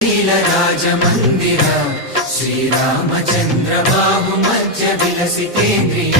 నీలరాజమందిర శ్రీరామచంద్ర బాహు మధ్య విలసితేంద్రియ.